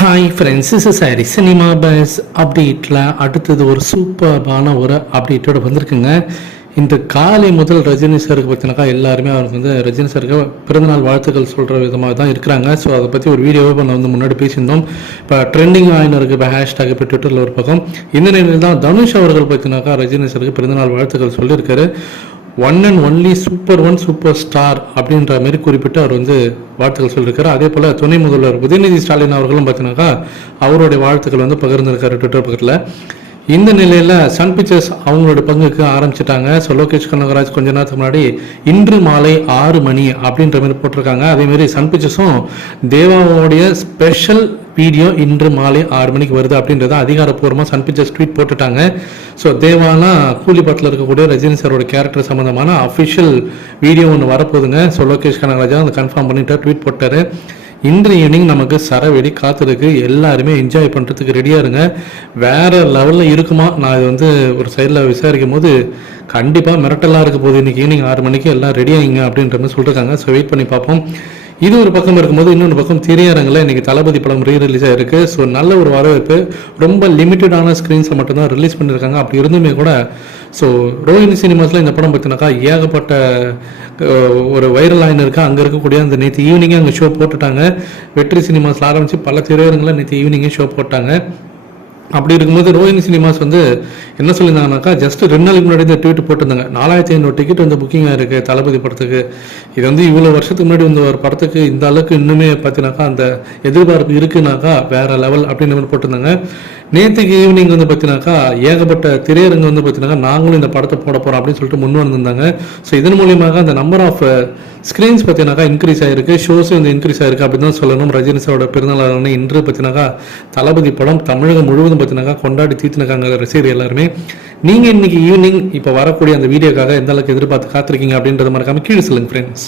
Hi friends is sorry cinema buzz அப்டேட்டில் அடுத்தது ஒரு சூப்பர்பான ஒரு அப்டேட்டோடு வந்திருக்குங்க. இந்த காலை முதல் ரஜினி சாருக்கு பார்த்தினாக்கா எல்லாருமே அவருக்கு வந்து ரஜினி சாருக்கு பிறந்தநாள் வாழ்த்துக்கள் சொல்கிற விதமாக தான் இருக்கிறாங்க. ஸோ அதை பற்றி ஒரு வீடியோவை இப்போ நான் வந்து முன்னாடி பேசியிருந்தோம். இப்போ ட்ரெண்டிங் ஆயின்னு இருக்குது இப்போ ஹேஷ்டாக் இப்போ ட்விட்டரில் ஒரு பக்கம். இந்த நிலையில் தான் தனுஷ் அவர்கள் பார்த்தினாக்கா ரஜினி சாருக்கு பிறந்தநாள் வாழ்த்துக்கள் சொல்லியிருக்காரு. One and only super one super star அப்படின்ற மாதிரி குறிப்பிட்டு அவர் வந்து வாழ்த்துக்கள் சொல்லியிருக்காரு அதே போல் துணை முதல்வர் உதயநிதி ஸ்டாலின் அவர்களும் பார்த்தீங்கன்னாக்கா அவருடைய வாழ்த்துக்கள் வந்து பகிர்ந்திருக்காரு ட்விட்டர் பக்கத்தில். இந்த நிலையில் சன் பிக்சர்ஸ் அவங்களோட பங்குக்கு ஆரம்பிச்சிட்டாங்க. ஸோ லோகேஷ் கனகராஜ் கொஞ்ச நேரத்துக்கு முன்னாடி இன்று மாலை ஆறு மணி அப்படின்ற மாதிரி போட்டிருக்காங்க. அதேமாரி சன் பிக்சர்ஸும் தேவாவோடைய ஸ்பெஷல் வீடியோ இன்று மாலை ஆறு மணிக்கு வருது அப்படின்றத அதிகாரப்பூர்வமாக சன் பிக்சர்ஸ் ட்வீட் போட்டுட்டாங்க. ஸோ தேவானா கூலி படத்தில் இருக்கக்கூடிய ரஜினி சாரோட கேரக்டர் சம்மந்தமான அஃபிஷியல் வீடியோ ஒன்று வரப்போகுதுங்க. ஸோ லோகேஷ் கனகராஜா அதை கன்ஃபார்ம் பண்ணிட்டு ட்வீட் போட்டார். இன்று ஈவினிங் நமக்கு சரவெடி காத்திருக்கு. எல்லாருமே என்ஜாய் பண்ணுறதுக்கு ரெடியாக இருங்க. வேறு லெவலில் இருக்குமா? நான் இது வந்து ஒரு சைடில் விசாரிக்கும் போது கண்டிப்பாக மிரட்டலாக இருக்க போகுது. இன்றைக்கி ஈவினிங் ஆறு மணிக்கு எல்லாம் ரெடி ஆகிங்க அப்படின்ற மாதிரி சொல்லியிருக்காங்க ஸோ வெயிட் பண்ணி பார்ப்போம். இது ஒரு பக்கம் இருக்கும்போது இன்னொரு பக்கம் திரையரங்கில் இன்றைக்கி தளபதி படம் ரீ ரிலீஸ் ஆயிருக்கு. ஸோ நல்ல ஒரு வரவேற்பு. ரொம்ப லிமிட்டடான ஸ்க்ரீன்ஸை மட்டும்தான் ரிலீஸ் பண்ணியிருக்காங்க அப்படி இருந்துமே கூட ஸோ ரோஹினி சினிமாஸில் இந்த படம் பார்த்தினாக்கா ஏகப்பட்ட ஒரு வைரல் ஆயின் இருக்கா அங்கே இருக்கக்கூடிய அந்த நேற்று ஈவினிங்கே அங்கே ஷோ போட்டுட்டாங்க. வெற்றி சினிமாஸில் ஆரம்பித்து பல திரையரங்கில் நேற்று ஈவினிங்கே ஷோ போட்டாங்க. அப்படி இருக்கும்போது ரோஹினி சினிமாஸ் வந்து என்ன சொல்லியிருந்தாங்கனாக்கா ஜஸ்ட் ரெண்டு நாளைக்கு முன்னாடி இந்த ட்வீட் போட்டிருந்தாங்க. நாலாயிரத்தி ஐநூறு டிக்கெட் வந்து புக்கிங் ஆயிருக்கு தளபதி படத்துக்கு. இது வந்து இவ்வளோ வருஷத்துக்கு முன்னாடி வந்து ஒரு படத்துக்கு இந்த அளவுக்கு இன்னுமே பார்த்தீங்கன்னாக்கா அந்த எதிர்பார்ப்பு இருக்குனாக்கா வேற லெவல் அப்படின்னு மாதிரி போட்டிருந்தாங்க. நேற்றுக்கு ஈவினிங் வந்து பார்த்தீங்கன்னாக்கா ஏகப்பட்ட திரையரங்கு வந்து பார்த்தீங்கன்னாக்கா நாங்களும் இந்த படத்தை போட போகிறோம் அப்படின்னு சொல்லிட்டு முன் வந்திருந்தாங்க. ஸோ இதன் மூலியமாக அந்த நம்பர் ஆஃப் ஸ்க்ரீன்ஸ் uh, பார்த்தீங்கன்னாக்கா இன்க்ரீஸ் ஆயிருக்கு ஷோஸும் வந்து இன்க்ரீஸ் ஆயிருக்கு அப்படின்னு தான் சொல்லணும். ரஜினி சாரோட பிறந்தநாளான இன்று பார்த்தீங்கன்னாக்கா தளபதி படம் தமிழகம் முழுவதும் பார்த்தினாக்கா கொண்டாடி தீர்த்துனாக்காங்க ரசிகர் எல்லாருமே நீங்கள் இன்னைக்கு ஈவினிங் இப்போ வரக்கூடிய அந்த வீடியோக்காக எந்த அளவுக்கு எதிர்பார்த்து காத்திருக்கீங்க அப்படின்றத மறக்காமல் கீழே சொல்லுங்கள் ஃப்ரெண்ட்ஸ்